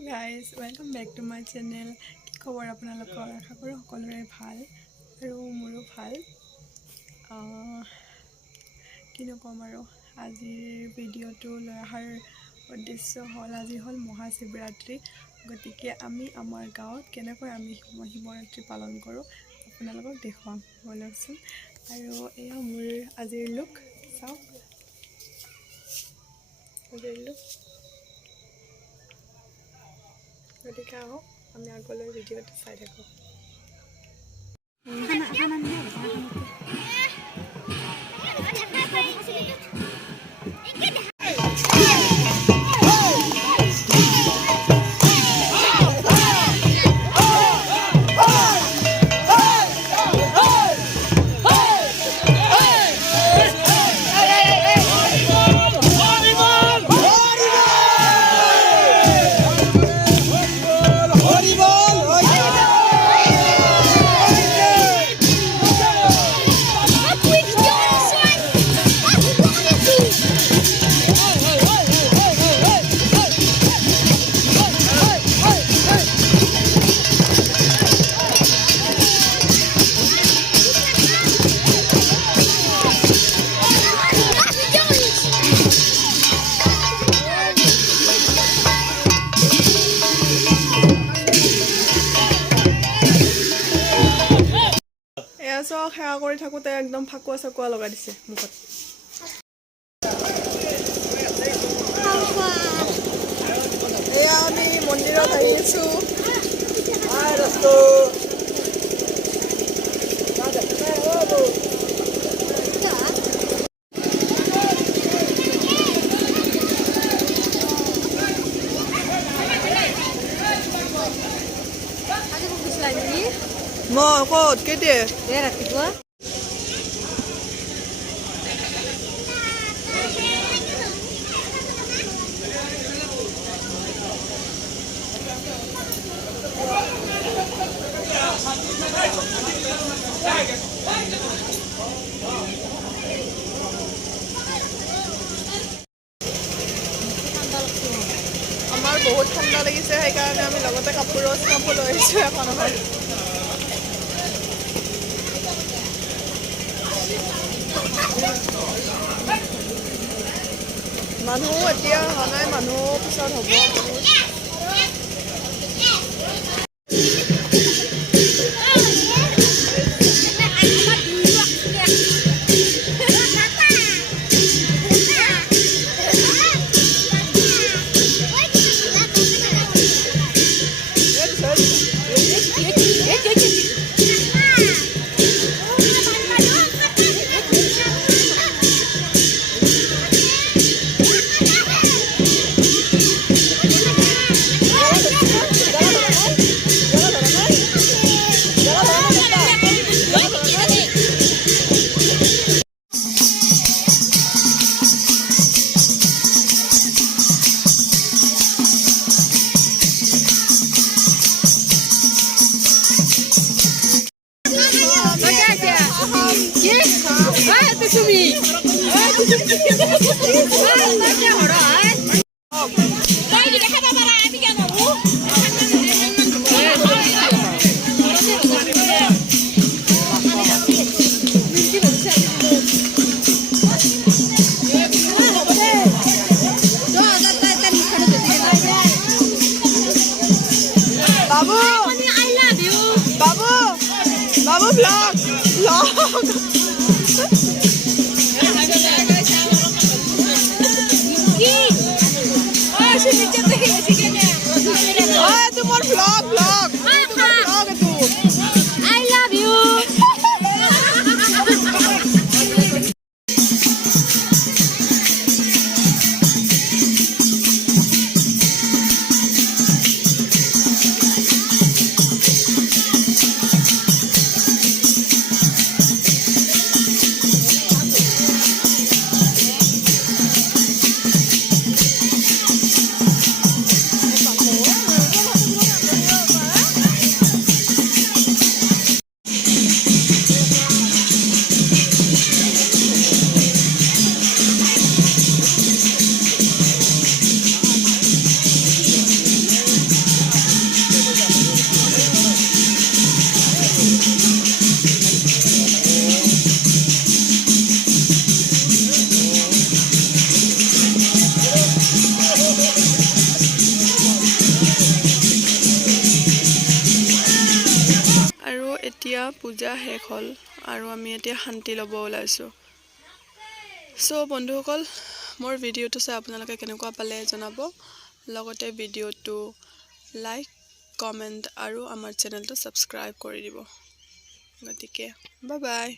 Hello guys, welcome back to my channel. কি খবৰ আপোনালোকৰ? আশা কৰোঁ সকলোৰে ভাল আৰু মোৰো ভাল। কিনো ক'ম আৰু আজিৰ ভিডিঅ'টো লৈ অহাৰ উদ্দেশ্য হ'ল আজি হ'ল মহাশিৱৰাত্ৰি। গতিকে আমি আমাৰ গাঁৱত কেনেকৈ আমি শিৱৰাত্ৰি পালন কৰোঁ আপোনালোকক দেখুৱাম ব'লকচোন। আৰু এয়া মোৰ আজিৰ লুক, চাওক আজিৰ লুক। গতিকে আহক আমি আগলৈ ভিডিঅ'টো চাই থাকোঁ। চক সেৱা কৰি থাকোঁতে একদম ফাকুৱা চাকুৱা লগাই দিছে মুখত। এয়া আমি মন্দিৰত আহি আছোঁ। মই ক'ত কেতিয়া ৰাতিপুৱা আমাৰ বহুত ঠাণ্ডা লাগিছে, সেইকাৰণে আমি লগতে কাপোৰৰ স্কাৰ্ফো লৈ আহিছোঁ এখন এখন। মানুহ এতিয়া অহা নাই, মানুহ পিছত হ'ব। Babu vlog. তোমার vlog I love you. পূজা শেষ হ'ল আৰু আমি এতিয়া শান্তি ল'ব ওলাইছোঁ। চ' বন্ধুসকল, মোৰ ভিডিঅ'টো চাই আপোনালোকে কেনেকুৱা পালে জনাব। লগতে ভিডিঅ'টো লাইক, কমেণ্ট আৰু আমাৰ চেনেলটো ছাবস্ক্ৰাইব কৰি দিব। গতিকে বাই বাই।